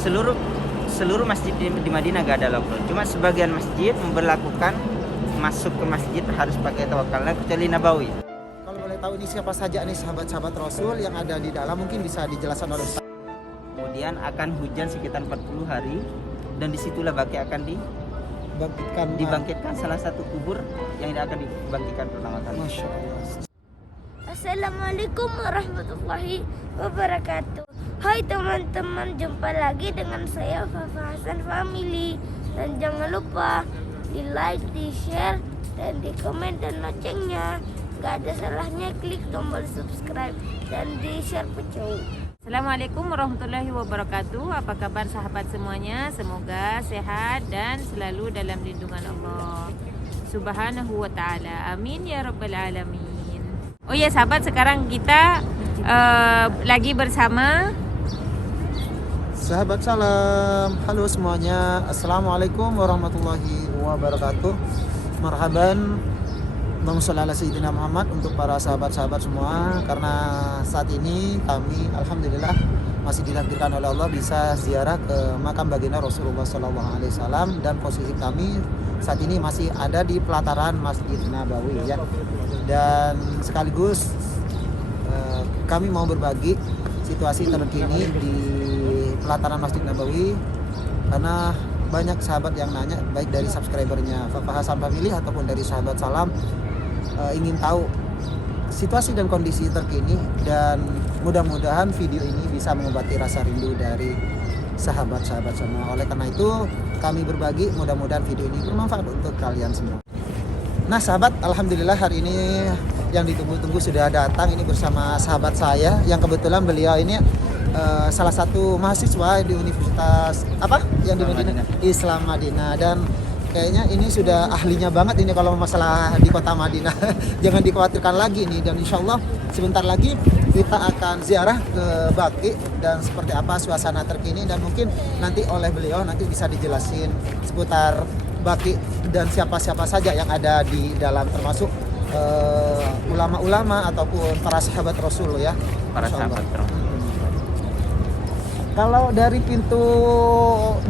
seluruh seluruh masjid di Madinah gak ada lockdown. Cuma sebagian masjid memberlakukan masuk ke masjid harus pakai tawakalna kecuali Nabawi. Kalau boleh tahu ini siapa saja nih sahabat-sahabat Rasul yang ada di dalam, mungkin bisa dijelaskan oleh Ustaz. Kemudian akan hujan sekitar 40 hari dan disitulah Baqi akan dibangkitkan salah satu kubur yang akan dibangkitkan pertama kali. Masya Allah. Assalamualaikum warahmatullahi wabarakatuh. Hai teman-teman, jumpa lagi dengan saya Fafa Hasan Family. Dan jangan lupa di like, di share, dan di komen dan loncengnya. Gak ada salahnya klik tombol subscribe dan di share pecuh. Assalamualaikum warahmatullahi wabarakatuh. Apa kabar sahabat semuanya? Semoga sehat dan selalu dalam lindungan Allah Subhanahu wa ta'ala. Amin ya rabbal alamin. Oh ya sahabat, sekarang kita lagi bersama Sahabat salam, halo semuanya. Assalamualaikum warahmatullahi wabarakatuh. Marhaban, Allahumma sholli ala sayyidina Muhammad untuk para sahabat-sahabat semua. Karena saat ini kami alhamdulillah masih ditakdirkan oleh Allah bisa ziarah ke makam baginda Rasulullah SAW, dan posisi kami saat ini masih ada di pelataran Masjid Nabawi ya. Dan sekaligus kami mau berbagi situasi terkini di pelataran Masjid Nabawi, karena banyak sahabat yang nanya, baik dari subscribernya Fafa Hasan Family ataupun dari sahabat salam, ingin tahu situasi dan kondisi terkini, dan mudah-mudahan video ini bisa mengobati rasa rindu dari sahabat-sahabat semua. Oleh karena itu kami berbagi, mudah-mudahan video ini bermanfaat untuk kalian semua. Nah sahabat, alhamdulillah hari ini yang ditunggu-tunggu sudah datang. Ini bersama sahabat saya yang kebetulan beliau ini salah satu mahasiswa di Universitas yang di Madinah, Islam Madinah, dan kayaknya ini sudah ahlinya banget ini kalau masalah di kota Madinah. Jangan dikhawatirkan lagi nih, dan insya Allah sebentar lagi kita akan ziarah ke Baqi dan seperti apa suasana terkini, dan mungkin nanti oleh beliau nanti bisa dijelasin seputar Baqi dan siapa-siapa saja yang ada di dalam, termasuk ulama-ulama ataupun para sahabat Rasul ya. Para sahabat Rasul. Kalau dari pintu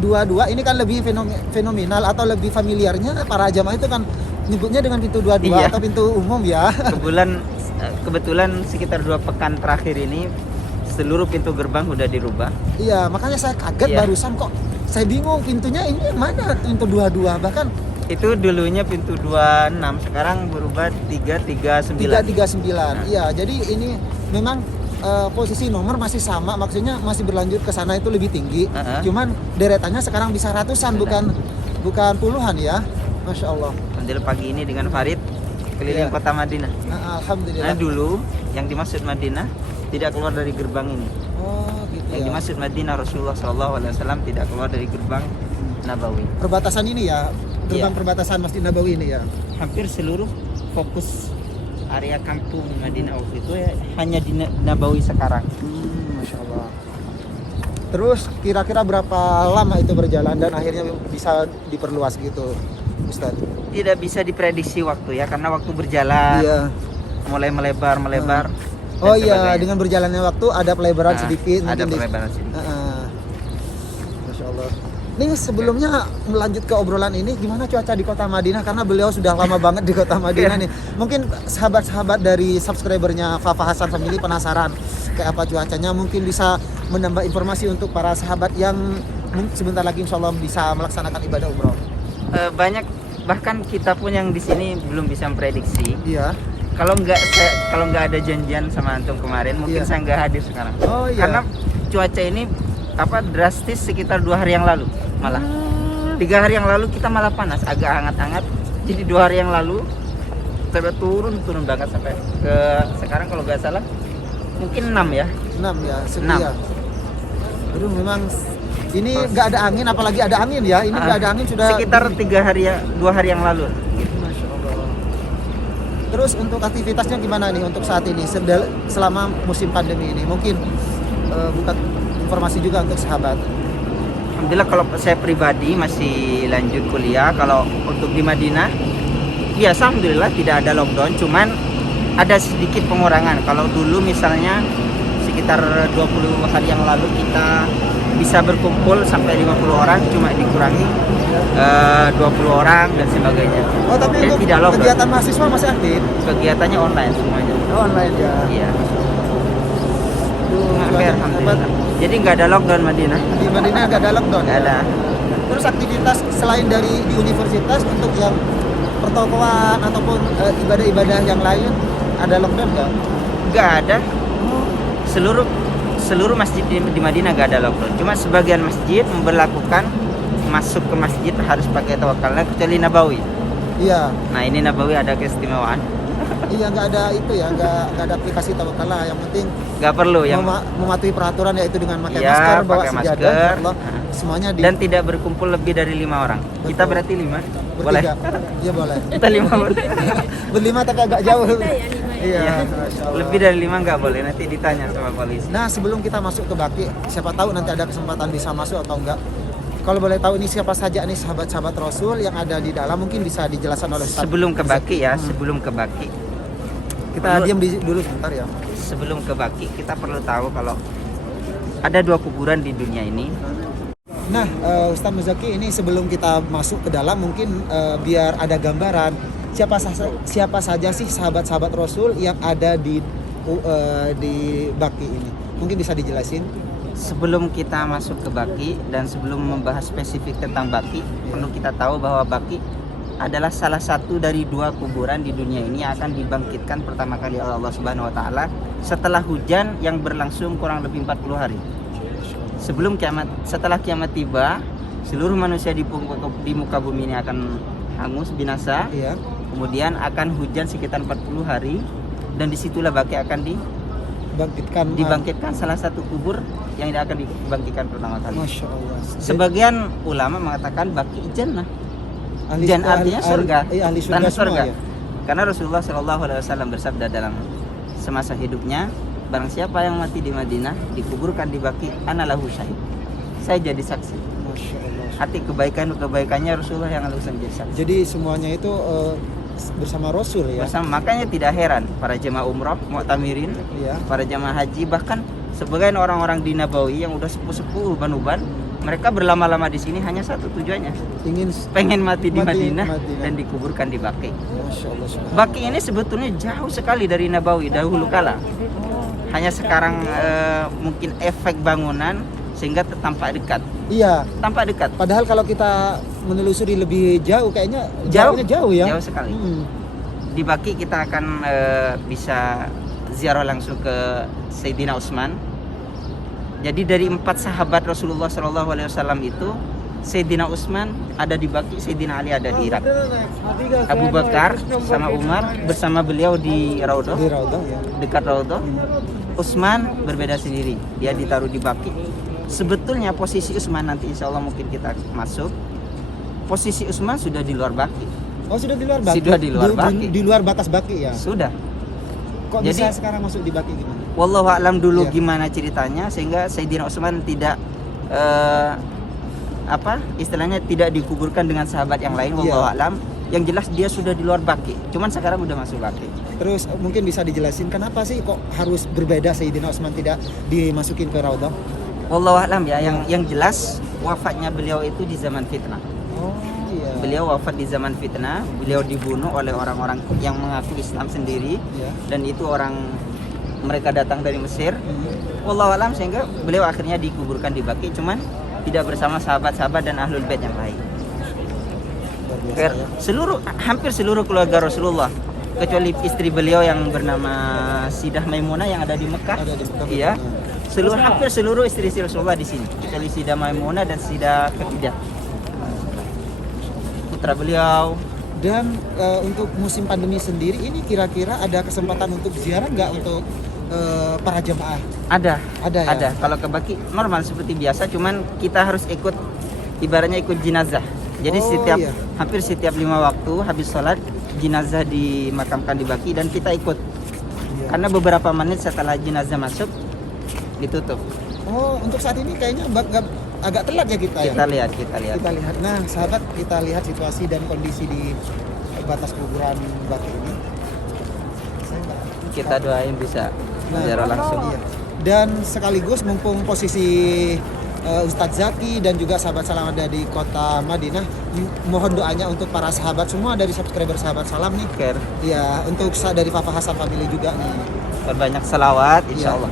22 ini kan lebih fenomenal atau lebih familiarnya para jamaah itu kan nyebutnya dengan pintu 22 iya, atau pintu umum ya. Kebetulan sekitar 2 pekan terakhir ini seluruh pintu gerbang udah dirubah. Iya, makanya saya kaget barusan kok. Saya bingung pintunya ini mana pintu 22, bahkan itu dulunya pintu 26, sekarang berubah 339. Iya, jadi ini memang posisi nomor masih sama, maksudnya masih berlanjut ke sana itu lebih tinggi. Cuman deretannya sekarang bisa ratusan, bukan puluhan ya. Masya Allah. Alhamdulillah pagi ini dengan Farid keliling kota Madinah. Alhamdulillah. Nah dulu yang dimaksud Madinah tidak keluar dari gerbang ini. Oh gitu Yang ya. dimaksud Madinah Rasulullah SAW tidak keluar dari gerbang Nabawi. Perbatasan ini ya, gerbang perbatasan Masjid Nabawi ini ya. Hampir seluruh fokus area kampung Madinah waktu itu ya hanya di Nabawi sekarang. Masya Allah. Terus kira-kira berapa lama itu berjalan dan akhirnya bisa diperluas gitu, Ustaz? Tidak bisa diprediksi waktu ya, karena waktu berjalan mulai melebar. Oh iya, dengan berjalannya waktu ada pelebaran sedikit. Ada pelebaran sedikit. Masya Allah. Ini sebelumnya melanjut ke obrolan ini, gimana cuaca di kota Madinah? Karena beliau sudah lama banget di kota Madinah nih. Mungkin sahabat-sahabat dari subscribernya Fafa Hasan Family penasaran kayak apa cuacanya. Mungkin bisa menambah informasi untuk para sahabat yang sebentar lagi insya Allah bisa melaksanakan ibadah umroh. Banyak, bahkan kita pun yang di sini belum bisa memprediksi. Iya. Kalau nggak ada janjian sama antum kemarin, mungkin saya nggak hadir sekarang. Oh iya. Karena cuaca ini drastis sekitar 2 hari yang lalu, malah 3 hari yang lalu kita malah panas, agak hangat-hangat. Jadi 2 hari yang lalu sampai turun banget sampai ke sekarang kalau nggak salah mungkin 6 ya. 6 ya, sekian. Aduh, memang ini nggak ada angin, apalagi ada angin ya. Ini nggak ada angin sudah sekitar 3 hari ya, 2 hari yang lalu. Masya Allah. Terus untuk aktivitasnya gimana nih untuk saat ini selama musim pandemi ini? Mungkin buka informasi juga untuk sahabat. Alhamdulillah kalau saya pribadi masih lanjut kuliah. Kalau untuk di Madinah biasa, alhamdulillah tidak ada lockdown, cuman ada sedikit pengurangan. Kalau dulu misalnya sekitar 20 hari yang lalu kita bisa bisa berkumpul sampai 50 orang, cuma dikurangi 20 orang dan sebagainya. Oh, tapi Jadi untuk tidak lockdown. kegiatan mahasiswa masih aktif? Kegiatannya online semuanya. Oh, online ya. Iya. Aduh, Oke, alhamdulillah. Jadi nggak ada lockdown Madinah. Di Madinah nggak ada lockdown? Nggak ada. Terus aktivitas selain dari di universitas untuk yang pertokoan ataupun ibadah-ibadah yang lain ada lockdown nggak? Nggak ada. Seluruh masjid di Madinah nggak ada lockdown. Cuma sebagian masjid memberlakukan masuk ke masjid harus pakai tawakalna kecuali Nabawi. Iya. Nah ini Nabawi ada keistimewaan. Iya, nggak ada itu ya, nggak ada aplikasi tawakal lah. Yang penting Nggak perlu yang mematuhi peraturan, yaitu dengan pakai Iya, masker, bawa pakai sejadah, masker. Allah, semuanya dan tidak berkumpul lebih dari 5 orang. Kita Betul. berarti 5. Boleh. bertiga. Iya boleh. Kita 5 boleh. Berlima tapi agak jauh. Iya. Iya. Masya Allah. Lebih dari 5 nggak boleh. Nanti ditanya sama polisi. Nah, sebelum kita masuk ke Baki, siapa tahu nanti ada kesempatan bisa masuk atau enggak. Kalau boleh tahu ini siapa saja nih sahabat-sahabat Rasul yang ada di dalam, mungkin bisa dijelaskan oleh Ustaz. Sebelum ke Baki ya, sebelum ke Baki. Kita diam dulu sebentar ya. Sebelum ke Baki kita perlu tahu kalau ada 2 kuburan di dunia ini. Nah, Ustaz Muzaki, ini sebelum kita masuk ke dalam mungkin biar ada gambaran siapa saja sih sahabat-sahabat Rasul yang ada di Baki ini. Mungkin bisa dijelasin? Sebelum kita masuk ke Baki dan sebelum membahas spesifik tentang Baki, perlu kita tahu bahwa Baki adalah salah satu dari 2 kuburan di dunia ini yang akan dibangkitkan pertama kali oleh Allah Subhanahu wa taala setelah hujan yang berlangsung kurang lebih 40 hari. Setelah kiamat tiba, seluruh manusia di muka bumi ini akan hangus binasa. Iya. Kemudian akan hujan sekitar 40 hari dan disitulah Baki akan dibangkitkan salah satu kubur yang akan dibangkitkan pertama kali. Masya Allah. Sebagian ulama mengatakan Baki jannah. Jannah artinya surga, ahli surga tanah semua surga. ya? Karena Rasulullah SAW bersabda dalam semasa hidupnya, barang siapa yang mati di Madinah dikuburkan di Baki, ana lahu syahid. Saya jadi saksi. Masya Allah. Arti kebaikannya Rasulullah yang langsung jadi saksi. Jadi semuanya itu bersama Rasul ya? Makanya tidak heran para jemaah umroh, mu'tamirin, Iya. para jemaah haji, bahkan sebagian orang-orang di Nabawi yang udah sepuh-sepuh uban-uban, mereka berlama-lama di sini hanya satu tujuannya, pengen mati di Madinah dan dikuburkan di Baki. Masya Allah. Baki ini sebetulnya jauh sekali dari Nabawi dahulu kala. Hanya sekarang mungkin efek bangunan sehingga tampak dekat. Iya. Tampak dekat. Padahal kalau kita menelusuri lebih jauh, kayaknya jauhnya jauh ya. Jauh sekali. Di Baki kita akan bisa ziarah langsung ke Sayyidina Utsman. Jadi dari 4 sahabat Rasulullah SAW itu, Sayyidina Utsman ada di Baki, Sayyidina Ali ada di Irak. Abu Bakar sama Umar bersama beliau di Raudhah, Di Raudhah ya. dekat Raudhah. Utsman berbeda sendiri, dia ditaruh di Baki. Sebetulnya posisi Utsman nanti insya Allah mungkin kita masuk. Posisi Utsman sudah di luar Baki. Oh, sudah di luar Baki? Sudah di luar Baki. Di luar batas Baki ya? Sudah. Kok Jadi- bisa sekarang masuk di Baki gimana? Wallahu a'lam dulu Iya. gimana ceritanya sehingga Sayyidina Utsman tidak istilahnya tidak dikuburkan dengan sahabat yang lain. Wallahu Iya. a'lam. Yang jelas dia sudah di luar Baki. Cuman sekarang udah masuk Baki. Terus mungkin bisa dijelasin kenapa sih kok harus berbeda Sayyidina Utsman tidak dimasukin ke Raudhah? Wallahu a'lam ya. Yang jelas wafatnya beliau itu di zaman fitnah. Oh iya. Beliau wafat di zaman fitnah. Beliau dibunuh oleh orang-orang yang mengaku Islam sendiri Iya. dan itu mereka datang dari Mesir. Wallahu a'lam sehingga beliau akhirnya dikuburkan di Baki, cuman tidak bersama sahabat-sahabat dan ahlul bait yang lain. Luar biasa ya. Hampir seluruh keluarga Rasulullah kecuali istri beliau yang bernama Sidah Maimunah yang ada di Mekah. Ada di Mekah. Iya. Hampir seluruh istri Rasulullah di sini kecuali Sidah Maimunah dan Sidah Khadijah. Putra beliau. Dan untuk musim pandemi sendiri ini kira-kira ada kesempatan untuk ziarah nggak untuk para jemaah? Ada Ada ya? Ada. Kalau ke Baki normal seperti biasa, cuman kita harus ibaratnya ikut jenazah. Jadi Oh, iya. hampir setiap 5 waktu habis sholat jenazah dimakamkan di Baki dan kita ikut. Iya. Karena beberapa menit setelah jenazah masuk ditutup. Oh, untuk saat ini kayaknya agak telat ya kita ya? Kita lihat. Kita lihat. Nah, sahabat, kita lihat situasi dan kondisi di batas kuburan Baki ini. Saya nggak- Kita doain bisa Nah, ziarah langsung. Iya. Dan sekaligus mumpung posisi Ustadz Zaki dan juga sahabat salam ada di kota Madinah. Mohon doanya untuk para sahabat semua dari subscriber sahabat salam nih. Ker. Ya, untuk dari Papa Hasan Family juga nih. Perbanyak selawat insya Iya. Allah.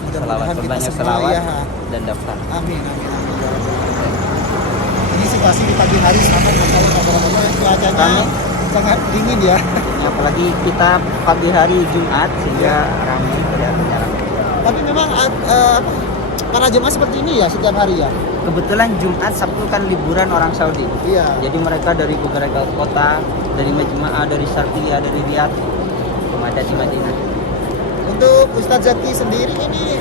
Mudah-mudahan kita Perbanyak semua selawat ya. dan daftar. Amin, amin, amin. Ya Rabbal. Ini situasi di pagi hari sangat cuacanya Ramai. sangat dingin ya. Apalagi kita pagi hari Jumat sehingga ramai kelihatannya ramai. Tapi memang para jemaah seperti ini ya setiap hari ya. Kebetulan Jumat Sabtu kan liburan orang Saudi. Iya. Jadi mereka dari beberapa kota, dari Majma'ah, dari Syarqiyah, dari Riyadh, ada di Madinah. Untuk Ustadz Zaki sendiri ini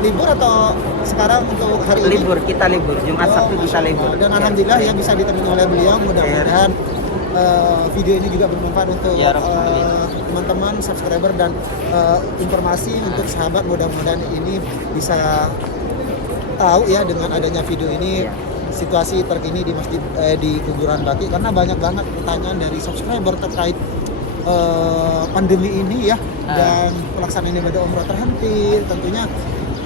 libur atau sekarang untuk hari ini? Libur, kita libur. Jumat Sabtu Masya kita Allah. libur. Dan alhamdulillah ya bisa ditemani oleh beliau. Mudah-mudahan video ini juga bermanfaat untuk Ya, Rabbi. teman-teman subscriber dan informasi untuk sahabat. Mudah-mudahan ini bisa tahu ya dengan adanya video ini Ya. situasi terkini di masjid di kuburan Baki, karena banyak banget pertanyaan dari subscriber terkait pandemi ini ya, dan pelaksanaan ibadah umrah terhenti. Tentunya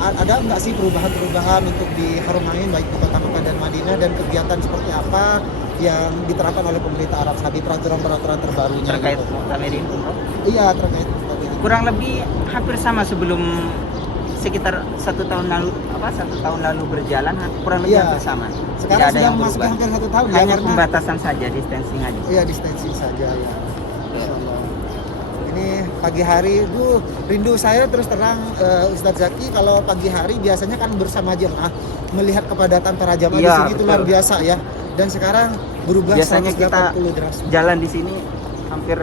ada nggak sih perubahan-perubahan untuk di Haramain baik di Kota Mekah dan Madinah, dan kegiatan seperti apa yang diterapkan oleh pemerintah Arab Saudi, peraturan-peraturan terbarunya Terkait gitu. Mu'tamirin umroh. Iya, terkait tadi. Kurang lebih hampir sama sebelum sekitar 1 tahun lalu berjalan, kurang lebih Iya. hampir sama. Sekarang Tidak ada sudah yang memasuki berubah. hampir 1 tahun ya, Hanya karena pembatasan saja, distancing aja. iya distancing saja ya. Masya Allah. Ini pagi hari itu rindu saya terus terang Ustadz Zaki, kalau pagi hari biasanya kan bersama jemaah melihat kepadatan para jemaah di Iya, sini itu luar betul. biasa ya. Dan sekarang berubah Biasanya kita 180 derajat. jalan di sini hampir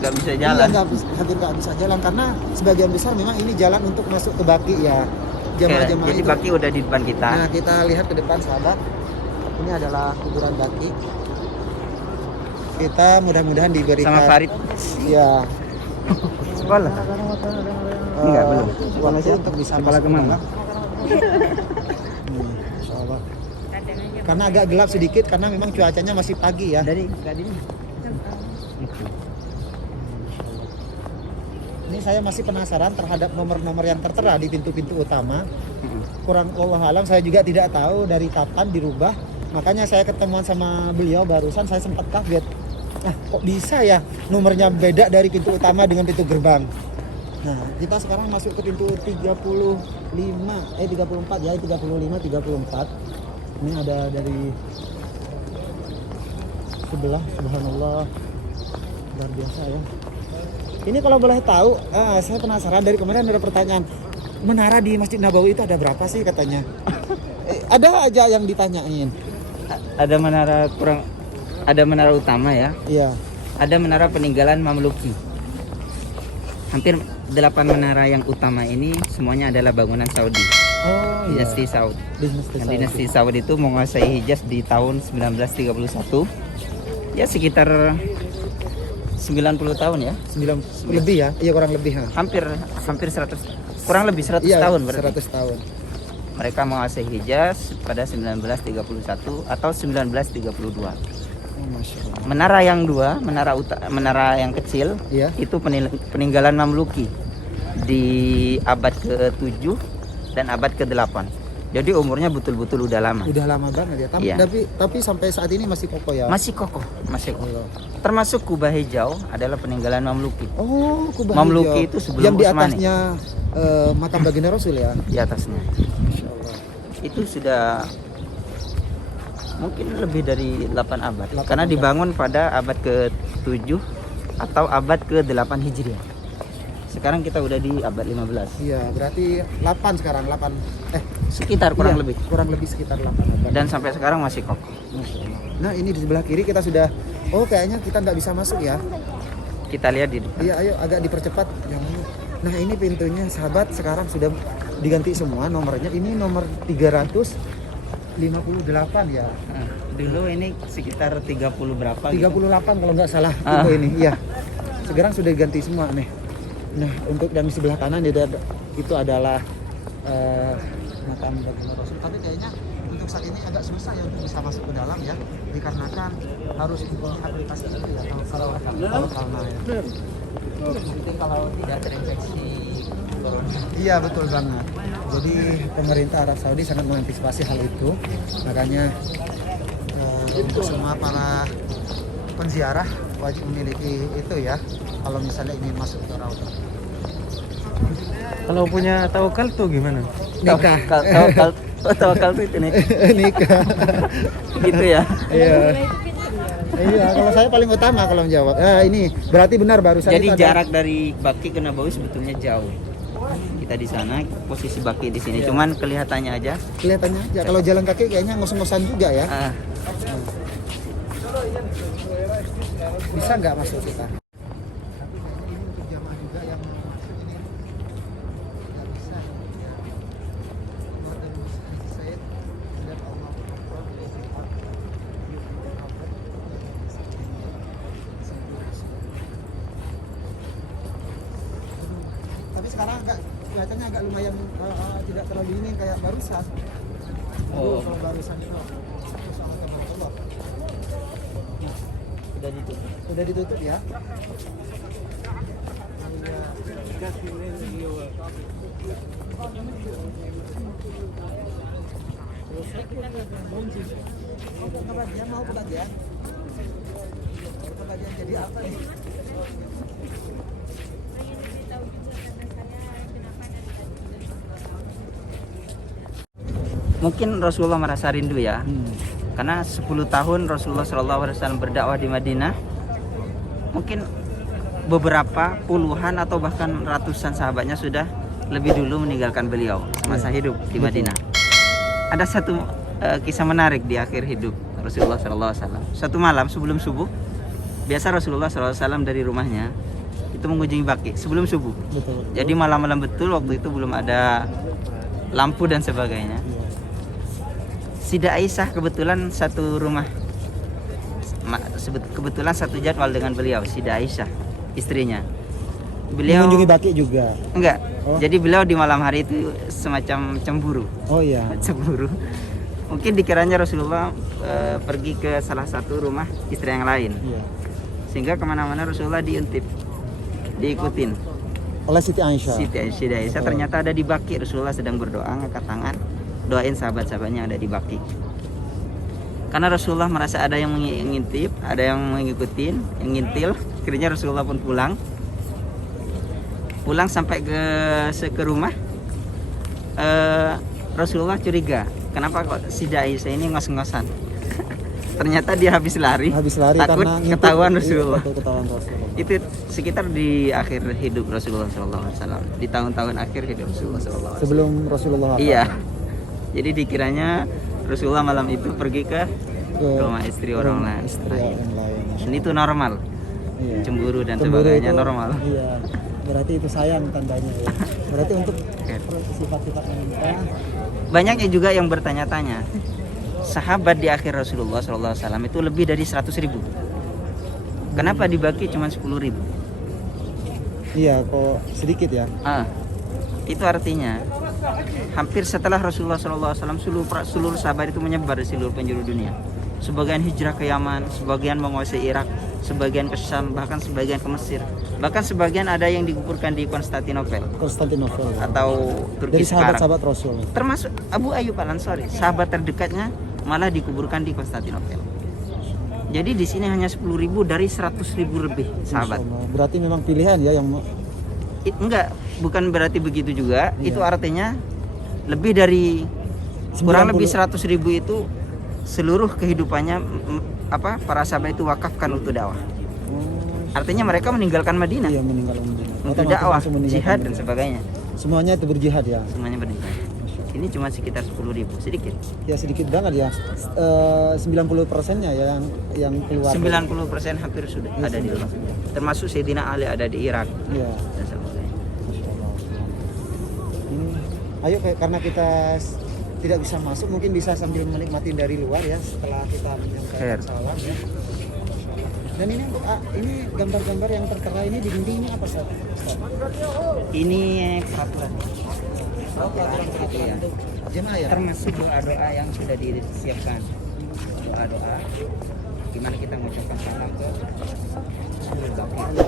nggak bisa jalan. Iya, hampir nggak bisa jalan karena sebagian besar memang ini jalan untuk masuk ke Baki ya. Oke, Jemaah-jemaah jadi itu. Baki udah di depan kita. Nah, kita lihat ke depan sahabat. Ini adalah kuburan Baki. Kita mudah-mudahan diberikan Sama Farid. ya Sekolah. Enggak, belum. waktu untuk bisa Sekolah masuk ke mana? dalam. Masya Allah. Karena agak gelap sedikit karena memang cuacanya masih pagi ya. Dari ini. Ini saya masih penasaran terhadap nomor-nomor yang tertera di pintu-pintu utama. Kurang Allah alam, saya juga tidak tahu dari kapan dirubah. Makanya saya ketemuan sama beliau barusan, saya sempat kaget. Nah, kok bisa ya nomornya beda dari pintu utama dengan pintu gerbang. Nah, kita sekarang masuk ke pintu 34 ya, 34. Ini ada dari sebelah, subhanallah, luar biasa ya. Ini kalau boleh tahu, saya penasaran, dari kemarin ada pertanyaan, menara di Masjid Nabawi itu ada berapa sih katanya? Ada aja yang ditanyain. Ada menara utama ya. Iya. Ada menara peninggalan Mamluki. Hampir 8 menara yang utama ini semuanya adalah bangunan Saudi. Oh iya. Dinasti Saud. Dinasti Saudi. Dinasti Saud itu menguasai Hijaz di tahun 1931. Ya sekitar 90 tahun ya. 9 lebih ya? Iya, kurang lebih ha. Hampir 100, kurang lebih 100 Iya, tahun berarti. 100 tahun. Mereka menguasai Hijaz pada 1931 atau 1932. Oh, Masya Allah. Menara yang dua, menara yang kecil, Iya. itu peninggalan Mamluki di abad ke-7 dan abad ke-8. Jadi umurnya betul-betul udah lama. Udah lama banget ya. Iya. Tapi sampai saat ini masih kokoh ya. Masih kokoh, masih kokoh. Allah. Termasuk Kubah Hijau adalah peninggalan Mamluki. Oh, Kubah Mamluki Hijau. itu sebelum yang di Utsmani. atasnya makam baginda Rasul ya. Di atasnya. Masya Allah. Itu sudah mungkin lebih dari 8 abad. 8 Karena abad. dibangun pada abad ke-7 atau abad ke-8 Hijriah. Sekarang kita udah di abad 15. Iya, berarti 8 sekarang, 8 Sekitar kurang iya, lebih. kurang lebih sekitar 8 abad. Dan sampai sekarang masih kokoh. Masya Allah. Nah, ini di sebelah kiri kita sudah, oh kayaknya kita nggak bisa masuk ya. Kita lihat di depan. Iya, ayo agak dipercepat. Nah, ini pintunya sahabat sekarang sudah diganti semua nomornya. Ini nomor 358 ya. Nah, dulu ini sekitar 30 berapa 38 gitu. kalau nggak salah Ah. pintu ini. Iya. Sekarang sudah diganti semua nih. Nah, untuk yang di sebelah kanan itu adalah makam baginda Rasul. Tapi kayaknya untuk saat ini agak susah ya untuk bisa masuk ke dalam ya, dikarenakan harus mempunyai aplikasi itu ya, kalau kalma ya. Mungkin kalau tidak terinfeksi Iya betul banget. Jadi pemerintah Arab Saudi sangat mengantisipasi hal itu. Makanya untuk semua para penziarah wajib memiliki itu ya. Kalau misalnya ingin masuk ke Raudhah. Kalau punya tawakal tuh gimana? Nikah. Tawakal tuh itu nih. Nikah. Gitu ya. Iya. Iya, kalau saya paling utama kalau menjawab. Ini berarti benar barusan. Jadi itu ada- jarak dari Baki ke Nabawi sebetulnya jauh. Kita di sana, posisi Baki di sini. Iya. Cuman kelihatannya aja. kelihatannya aja. Kalau jalan kaki kayaknya ngos-ngosan juga ya. ah, Bisa nggak masuk kita? Tapi kayaknya ini untuk jamaah juga yang mau masuk ini nggak bisa. Keluar dari Masjid Haji Said, lihat Allah Akbar, tapi sekarang kelihatannya agak lumayan tidak terlalu dingin kayak barusan. Oh. Kalau barusan itu sangat Allah. udah ditutup. Sudah ditutup ya. Kebagian mau kebagian. Kebagian jadi apa nih? Mungkin Rasulullah merasa rindu ya. Karena 10 tahun Rasulullah SAW berdakwah di Madinah. Mungkin beberapa puluhan atau bahkan ratusan sahabatnya sudah lebih dulu meninggalkan beliau semasa hidup di Madinah. Ada satu kisah menarik di akhir hidup Rasulullah SAW. Satu malam sebelum subuh, biasa Rasulullah SAW dari rumahnya itu mengunjungi Baki sebelum subuh. Betul. Jadi malam-malam betul, waktu itu belum ada lampu dan sebagainya. Sida Aisyah kebetulan satu rumah, kebetulan satu jadwal dengan beliau. Sida Aisyah istrinya, beliau Mengunjungi Baki juga. enggak. Oh. Jadi beliau di malam hari itu semacam cemburu. Oh iya. Cemburu. Mungkin dikiranya Rasulullah pergi ke salah satu rumah istri yang lain, Iya. sehingga kemana-mana Rasulullah diintip, diikutin. Oleh Siti Aisyah. Sida Aisyah ternyata ada di Baki. Rasulullah sedang berdoa, ngangkat tangan, doain sahabat-sahabatnya yang ada di Baki. Karena Rasulullah merasa ada yang mengintip, ada yang mengikutin, yang ngintil. Akhirnya Rasulullah pun pulang sampai ke rumah. Rasulullah curiga, kenapa kok Sida Aisyah ini ngos-ngosan. Ternyata dia habis lari takut karena ngintip. ketahuan Iya, Rasulullah. takut ketahuan Rasulullah. Itu sekitar di akhir hidup Rasulullah SAW, di tahun-tahun akhir hidup Rasulullah SAW. Sebelum Rasulullah wafat. Iya. Jadi dikiranya Rasulullah malam itu pergi ke rumah istri orang lain. Istri yang lain. Dan itu normal. Iya. Cemburu dan Cemburu sebagainya itu, normal. Iya. Berarti itu sayang tandanya ya. Berarti untuk Oke. sifat-sifat wanita. Banyaknya juga yang bertanya-tanya, sahabat di akhir Rasulullah SAW itu lebih dari 100.000. Kenapa dibagi cuma 10.000? Iya, kok sedikit ya. Itu artinya hampir setelah Rasulullah SAW seluruh sahabat itu menyebar di seluruh penjuru dunia. Sebagian hijrah ke Yaman, sebagian menguasai Irak, sebagian ke Syam, bahkan sebagian ke Mesir. Bahkan sebagian ada yang dikuburkan di Konstantinopel Konstantinopel. atau Turki Dari sekarang. sahabat-sahabat Rasul. Termasuk Abu Ayyub Al-Ansari, sahabat terdekatnya malah dikuburkan di Konstantinopel. Jadi di sini hanya 10.000 dari 100.000 lebih sahabat. Masya Allah. Berarti memang pilihan ya yang Enggak, bukan berarti begitu juga. Iya. Itu artinya lebih dari kurang 90. lebih 100.000 itu seluruh kehidupannya para sahabat itu wakafkan untuk dakwah. Artinya mereka meninggalkan Madinah Iya, meninggalkan Madinah. untuk Otomatis dakwah, langsung meninggalkan jihad dan Madinah. sebagainya. Semuanya itu berjihad ya. Semuanya meninggal. Ini cuma sekitar 10.000, sedikit. Ya sedikit banget ya. 90%-nya ya yang keluar. 90% hampir sudah Iya, ada di rumah. Termasuk Sayyidina Ali ada di Irak Iya. dan sebagainya. Masya Allah. Ini, ayo karena kita tidak bisa masuk, mungkin bisa sambil menikmati dari luar ya setelah kita menyampaikan Khair. salam ya. Dan ini gambar-gambar yang tertera ini di dinding ini apa Ustaz? Ini peraturan. Oh, peraturan Iya. untuk jemaah ya. Termasuk doa-doa yang sudah disiapkan. Doa-doa gimana kita mengucapkan salam ke seluruh Baki.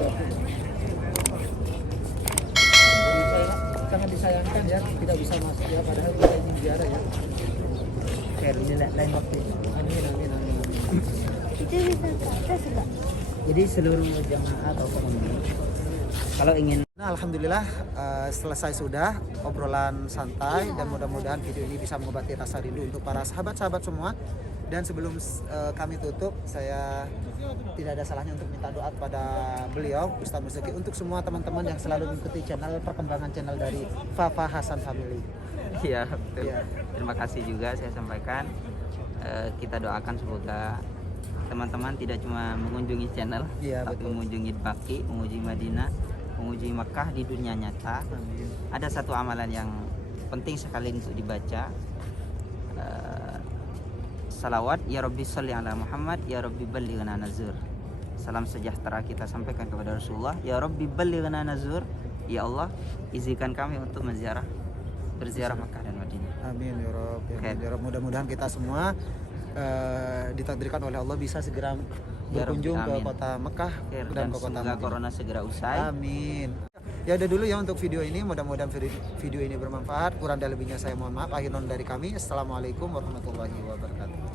sangat disayangkan ya tidak bisa masuk ya, padahal kita ingin ziarah ya. Share ini lain waktu. Amin amin amin. Itu bisa ke atas nggak? Jadi seluruh jamaah atau pengunjung kalau ingin Nah, alhamdulillah selesai sudah obrolan santai dan mudah-mudahan video ini bisa mengobati rasa rindu untuk para sahabat-sahabat semua. Dan sebelum kami tutup, saya tidak ada salahnya untuk minta doa kepada beliau Ustaz Mustaqi untuk semua teman-teman yang selalu mengikuti perkembangan channel dari Fafa Hasan Family. Iya, betul. Iya. Terima kasih juga saya sampaikan. Kita doakan semoga teman-teman tidak cuma mengunjungi channel, Iya, tapi betul. mengunjungi Baki, mengunjungi Madinah, mengunjungi Makkah di dunia nyata. Amin. Ada satu amalan yang penting sekali untuk dibaca. Salawat ya Rabbi sholli ala Muhammad ya Rabbi ballighna nazur. Salam sejahtera kita sampaikan kepada Rasulullah. Ya Rabbi ballighna nazur. Ya Allah, izinkan kami untuk berziarah Makkah dan Madinah. Amin ya Rob. Ya, Oke. amin, ya Rob. Mudah-mudahan kita semua ditakdirkan oleh Allah bisa segera Ya Rabbi, berkunjung ke amin. kota Mekah Dan ke kota semoga Madinah. corona segera usai. Amin. Ya udah dulu ya untuk video ini, mudah-mudahan video ini bermanfaat. Kurang dan lebihnya saya mohon maaf. Akhir non dari kami. Assalamualaikum warahmatullahi wabarakatuh.